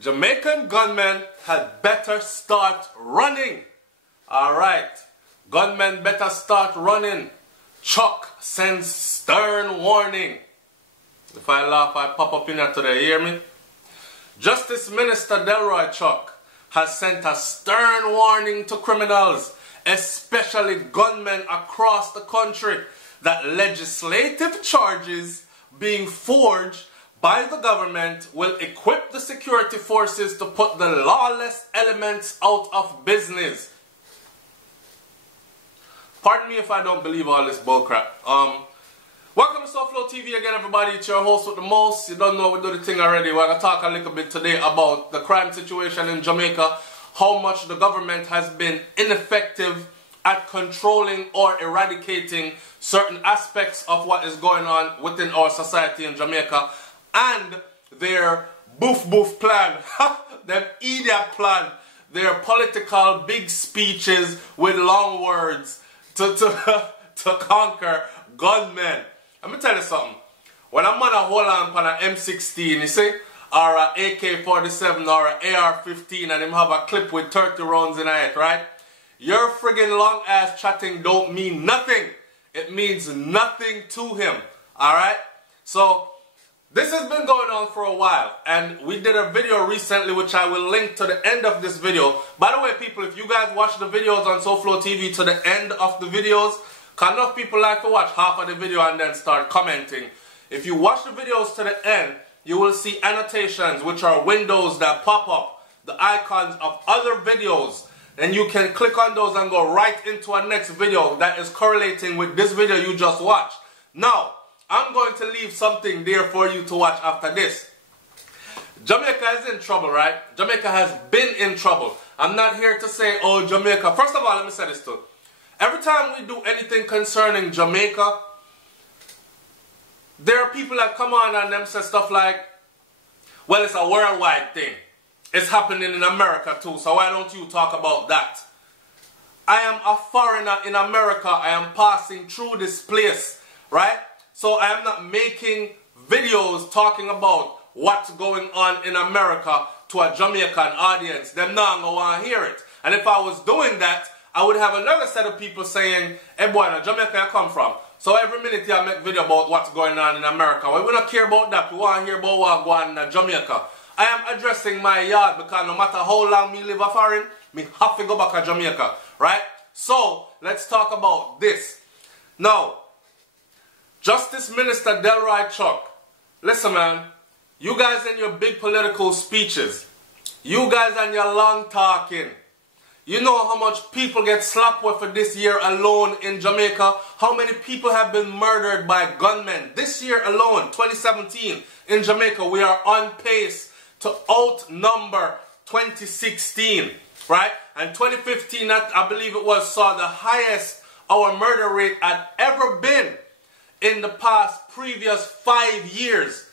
Jamaican gunmen had better start running. Alright. Gunmen better start running. Chuck sends stern warning. If I laugh, I pop up in here today, you hear me? Justice Minister Delroy Chuck has sent a stern warning to criminals, especially gunmen across the country, that legislative charges being forged by the government will equip the security forces to put the lawless elements out of business. Pardon me if I don't believe all this bullcrap. Welcome to SouFLoTV again, everybody. It's your host with the most. You don't know we do the thing already. We're going to talk a little bit today about the crime situation in Jamaica, how much the government has been ineffective at controlling or eradicating certain aspects of what is going on within our society in Jamaica, and their boof plan, their idiot plan, their political big speeches with long words to conquer gunmen. Let me tell you something. When a man hold on an M16, you see, or an AK-47 or an AR-15, and him have a clip with 30 rounds in it, right? Your friggin' long ass chatting don't mean nothing. It means nothing to him. Alright? So, this has been going on for a while. And we did a video recently which I will link to the end of this video. By the way, people, if you guys watch the videos on SouFLoTV to the end of the videos, because enough people like to watch half of the video and then start commenting. If you watch the videos to the end, you will see annotations, which are windows that pop up, the icons of other videos. And you can click on those and go right into a next video that is correlating with this video you just watched. Now, I'm going to leave something there for you to watch after this. Jamaica is in trouble, right? Jamaica has been in trouble. I'm not here to say, oh, Jamaica. First of all, let me say this too. Every time we do anything concerning Jamaica, there are people that come on and them say stuff like, well, it's a worldwide thing. It's happening in America too, so why don't you talk about that? I am a foreigner in America. I am passing through this place, right? So I am not making videos talking about what's going on in America to a Jamaican audience. Them not gonna want to hear it. And if I was doing that, I would have another set of people saying, hey boy, now Jamaica you come from. So every minute you make video about what's going on in America. Well, we don't care about that. We want to hear about what's going on in Jamaica. I am addressing my yard because no matter how long me live a foreign, me have to go back to Jamaica, right? So, let's talk about this. Now, Justice Minister Delroy Chuck, listen man, you guys in your big political speeches, you guys and your long talking, you know how much people get slapped with for this year alone in Jamaica? How many people have been murdered by gunmen? This year alone, 2017, in Jamaica, we are on pace to outnumber 2016, right? And 2015, I believe it was, saw the highest our murder rate had ever been in the past previous 5 years.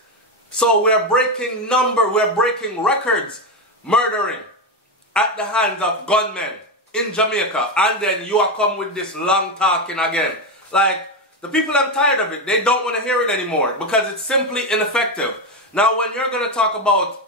So we're breaking records, murdering at the hands of gunmen in Jamaica. And then you are come with this long talking again. Like, the people are tired of it. They don't want to hear it anymore because it's simply ineffective. Now, when you're going to talk about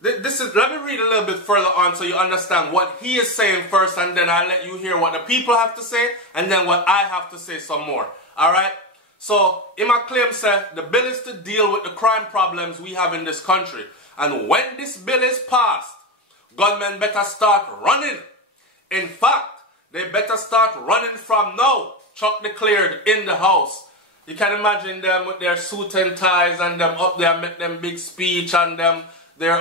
let me read a little bit further on so you understand what he is saying first, and then I'll let you hear what the people have to say, and then what I have to say some more. Alright? So, in my claim, sir, the bill is to deal with the crime problems we have in this country. And when this bill is passed, gunmen better start running. In fact, they better start running from now. Chuck declared in the House. You can imagine them with their suit and ties and them up there make them big speech, and them their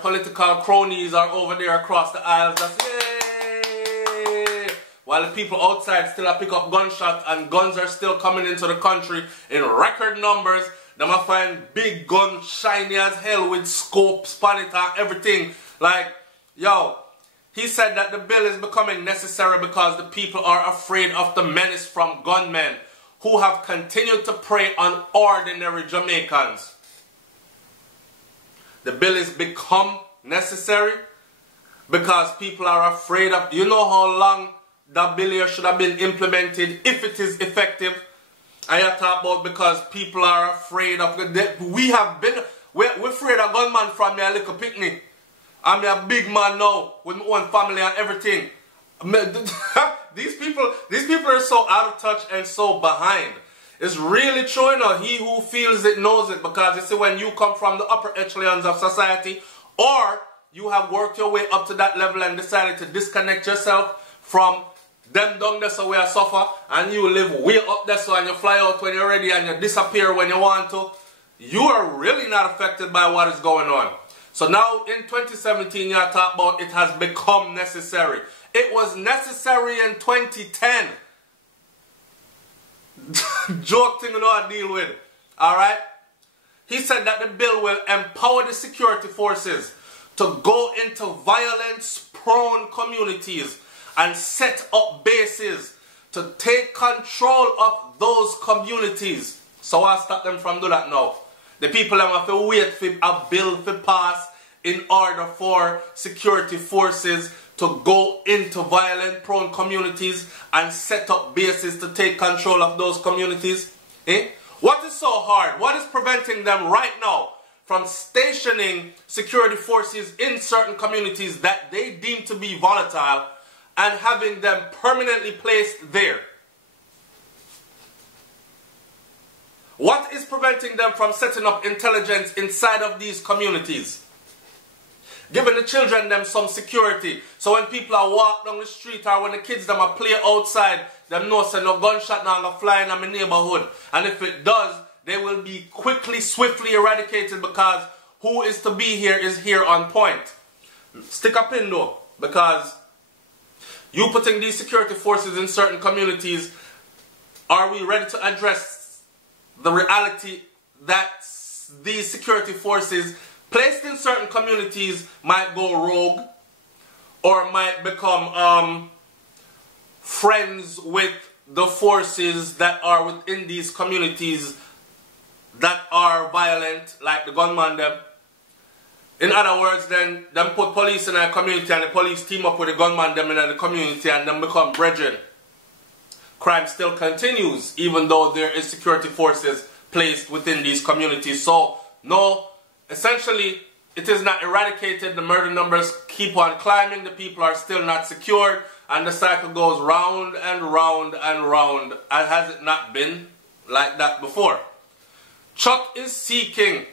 political cronies are over there across the aisles just yay! While the people outside still pick up gunshots and guns are still coming into the country in record numbers. Them a find big guns shiny as hell with scopes, on it and everything. Like, yo, he said that the bill is becoming necessary because the people are afraid of the menace from gunmen who have continued to prey on ordinary Jamaicans. The bill has become necessary because people are afraid of... You know how long that bill here should have been implemented if it is effective? I have talked about because people are afraid of we're afraid of gunman from me a little picnic. I'm a big man now with my own family and everything. These people are so out of touch and so behind. It's really true, you know, he who feels it knows it, because you see, when you come from the upper echelons of society, or you have worked your way up to that level and decided to disconnect yourself from them down there so where you suffer, and you live way up there so and you fly out when you're ready and you disappear when you want to, you are really not affected by what is going on. So now in 2017 you talk about it has become necessary. It was necessary in 2010. Joke thing you know I deal with. Alright? He said that the bill will empower the security forces to go into violence-prone communities and set up bases to take control of those communities. So I stop them from doing that now. The people have to wait for a bill to pass in order for security forces to go into violent-prone communities and set up bases to take control of those communities. Eh? What is so hard? What is preventing them right now from stationing security forces in certain communities that they deem to be volatile and having them permanently placed there? What is preventing them from setting up intelligence inside of these communities? Giving the children them some security, so when people are walk down the street or when the kids them are play outside, them know say no gunshot now gonna fly in my neighborhood. And if it does, they will be quickly, swiftly eradicated, because who is to be here is here on point. Stick a pin though, because you putting these security forces in certain communities, are we ready to address the reality that these security forces placed in certain communities might go rogue or might become friends with the forces that are within these communities that are violent, like the gunman them? In other words, then them put police in a community and the police team up with the gunman them in the community and them become brethren. Crime still continues even though there is security forces placed within these communities. So no, essentially it is not eradicated. The murder numbers keep on climbing. The people are still not secured, and the cycle goes round and round and round. And has it not been like that before? Chuck is seeking.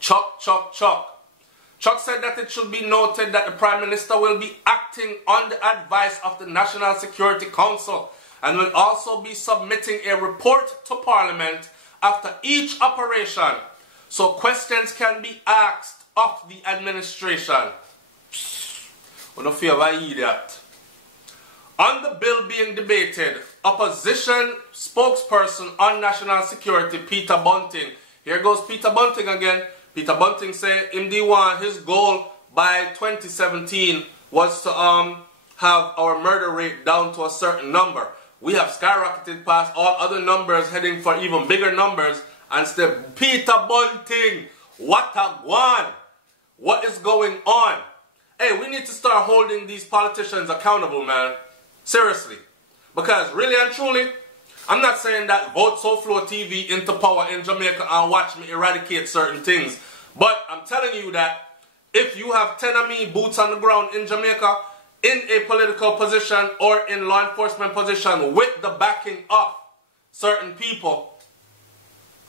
Chuck said that it should be noted that the Prime Minister will be acting on the advice of the National Security Council and will also be submitting a report to Parliament after each operation, so questions can be asked of the administration. I don't feel I eat that. On the bill being debated, opposition spokesperson on national security, Peter Bunting. Here goes Peter Bunting again. Peter Bunting said MD1, his goal by 2017 was to have our murder rate down to a certain number. We have skyrocketed past all other numbers, heading for even bigger numbers. And still, Peter Bunting, what a guan? What is going on? Hey, we need to start holding these politicians accountable, man. Seriously. Because really and truly, I'm not saying that vote SouFLoTV into power in Jamaica and watch me eradicate certain things. But I'm telling you that if you have 10 of me boots on the ground in Jamaica, in a political position or in law enforcement position with the backing of certain people,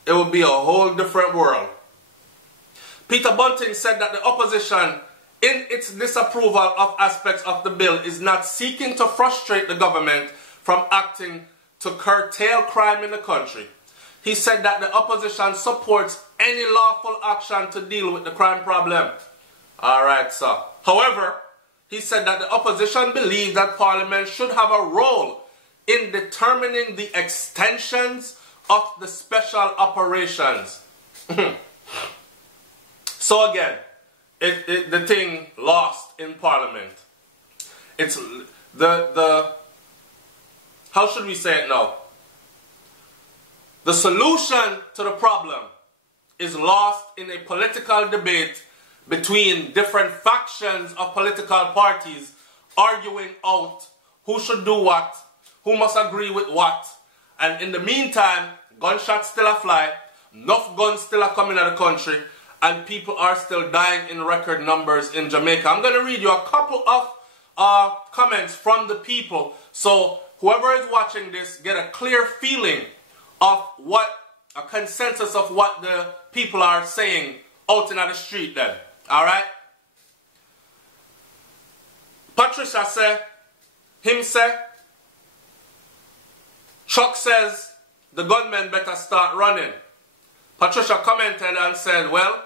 it will be a whole different world. Peter Bunting said that the opposition, in its disapproval of aspects of the bill, is not seeking to frustrate the government from acting to curtail crime in the country. He said that the opposition supports any lawful action to deal with the crime problem. Alright, sir. However, he said that the opposition believes that Parliament should have a role in determining the extensions of the special operations. So again, the thing lost in Parliament. It's how should we say it now? The solution to the problem is lost in a political debate between different factions of political parties arguing out who should do what, who must agree with what, And in the meantime, gunshots still a fly, enough guns still are coming out of the country, and people are still dying in record numbers in Jamaica. I'm going to read you a couple of comments from the people, so whoever is watching this get a clear feeling of a consensus of what the people are saying out in the street then. Alright? Patricia say, Chuck says the gunmen better start running. Patricia commented and said, well,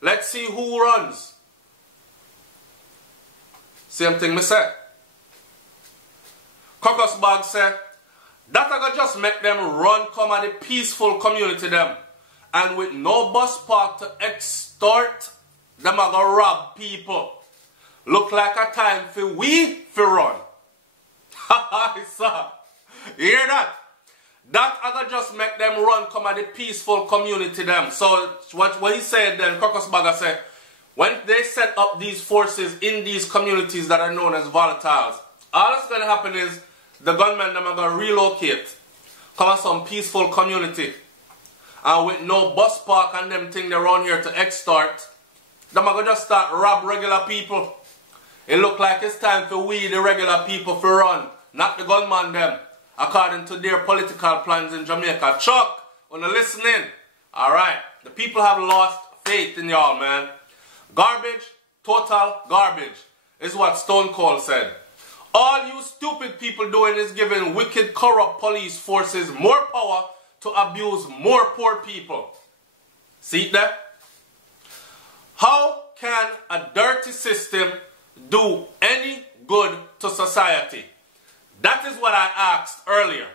let's see who runs. Same thing me say. Caucus Bag say, that I go just make them run come at the peaceful community them. And with no bus park to extort, them a go rob people. Look like a time for we for run. Haha, you hear that? That I go just make them run come at the peaceful community them. So what he said then, Caucus Bag said, when they set up these forces in these communities that are known as volatiles, all that's going to happen is the gunmen them are going to relocate, come to some peaceful community, and with no bus park and them thing around here to extort, them are going to just start rob regular people. It look like it's time for we, the regular people, to run, not the gunman them, according to their political plans in Jamaica. Chuck, wanna listening? Alright, the people have lost faith in y'all, man. Garbage, total garbage, is what Stone Cold said. All you stupid people doing is giving wicked, corrupt police forces more power to abuse more poor people. See that? How can a dirty system do any good to society? That is what I asked earlier.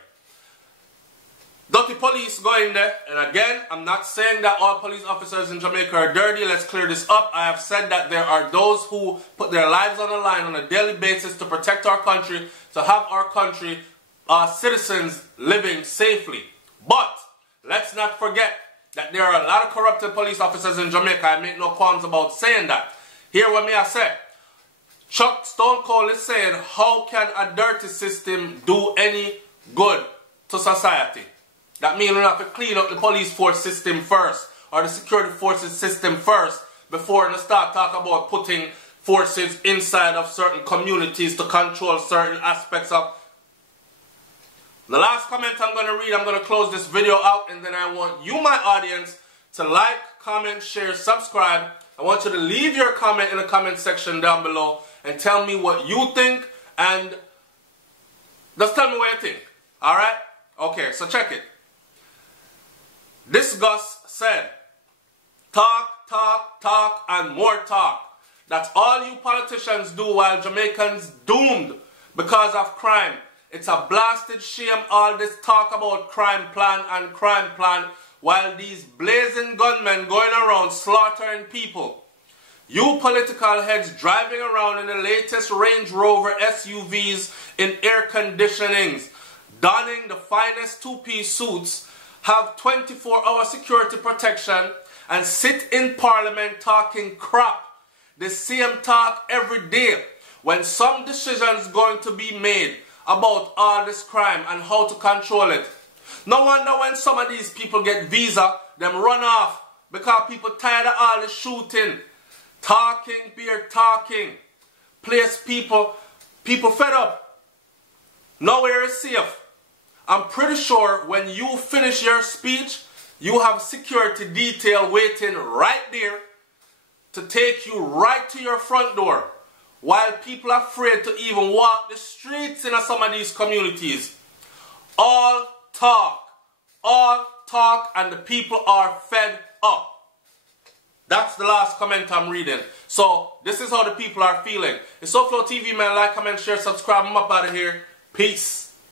Dirty police go in there, and again, I'm not saying that all police officers in Jamaica are dirty. Let's clear this up. I have said that there are those who put their lives on the line on a daily basis to protect our country, to have our country, citizens living safely. But let's not forget that there are a lot of corrupted police officers in Jamaica. I make no qualms about saying that. Hear what me I say. Chuck Stone Cold is saying, how can a dirty system do any good to society? That means we have to clean up the police force system first, or the security forces system first, before we start talking about putting forces inside of certain communities to control certain aspects of. The last comment I'm going to read, I'm going to close this video out, and then I want you, my audience, to like, comment, share, subscribe. I want you to leave your comment in the comment section down below and tell me what you think, and just tell me what you think. Alright? Okay, so check it. This Gus said, talk, talk, talk, and more talk. That's all you politicians do while Jamaicans doomed because of crime. It's a blasted shame all this talk about crime plan and crime plan while these blazing gunmen going around slaughtering people. You political heads driving around in the latest Range Rover SUVs in air conditionings, donning the finest two-piece suits, have 24-hour security protection, and sit in Parliament talking crap. The same talk every day when some decisions going to be made about all this crime and how to control it. No wonder when some of these people get visa, them run off because people tired of all the shooting, talking, beer talking, place people fed up. Nowhere is safe. I'm pretty sure when you finish your speech, you have security detail waiting right there to take you right to your front door, while people are afraid to even walk the streets in some of these communities. All talk, and the people are fed up. That's the last comment I'm reading. So, this is how the people are feeling. It's SouFLoTV, man. Like, comment, share, subscribe. I'm up out of here. Peace.